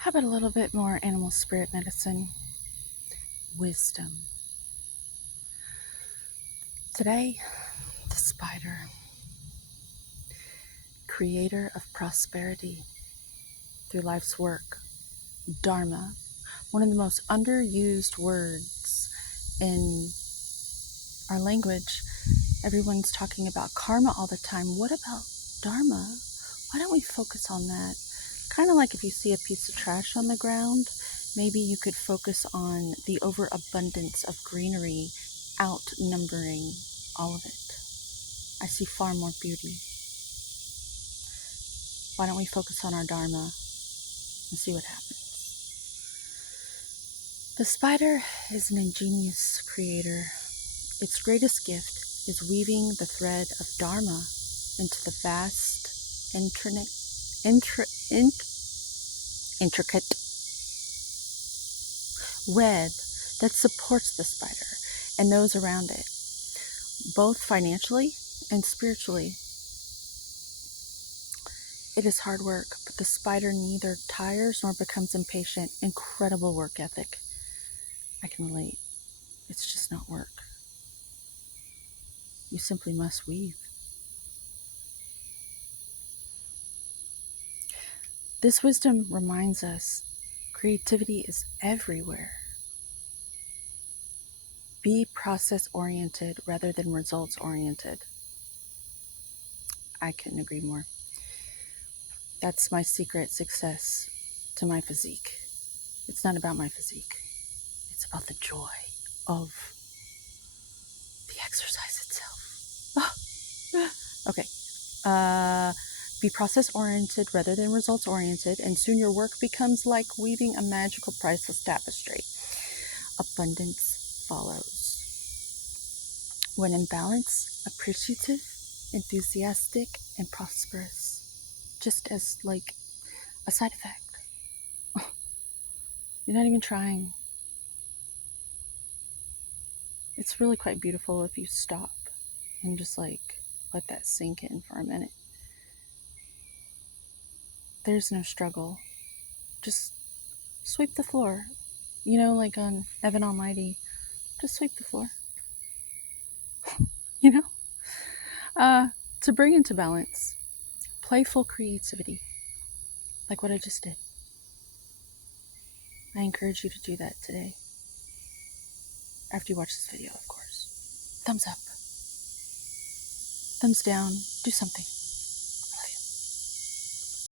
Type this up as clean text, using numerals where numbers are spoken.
How about a little bit more animal spirit medicine? Wisdom. Today, the spider, creator of prosperity through life's work. Dharma, one of the most underused words in our language. Everyone's talking about karma all the time. What about Dharma? Why don't we focus on that? Kind of like if you see a piece of trash on the ground, maybe you could focus on the overabundance of greenery outnumbering all of it. I see far more beauty. Why don't we focus on our Dharma and see what happens? The spider is an ingenious creator. Its greatest gift is weaving the thread of Dharma into the vast, intricate web that supports the spider and those around it, both financially and spiritually. It is hard work, but the spider neither tires nor becomes impatient. Incredible work ethic. I can relate. It's just not work. You simply must weave. This wisdom reminds us creativity is everywhere. Be process-oriented rather than results-oriented. I couldn't agree more. That's my secret success to my physique. It's not about my physique. It's about the joy of the exercise itself. Okay. Be process-oriented rather than results-oriented, and soon your work becomes like weaving a magical priceless tapestry. Abundance follows. When in balance, appreciative, enthusiastic, and prosperous. Just as like a side effect. You're not even trying. It's really quite beautiful if you stop and just like let that sink in for a minute. There's no struggle. Just sweep the floor. You know, like on Evan Almighty, just sweep the floor. You know? To bring into balance, playful creativity, like what I just did. I encourage you to do that today. After you watch this video, of course. Thumbs up. Thumbs down. Do something.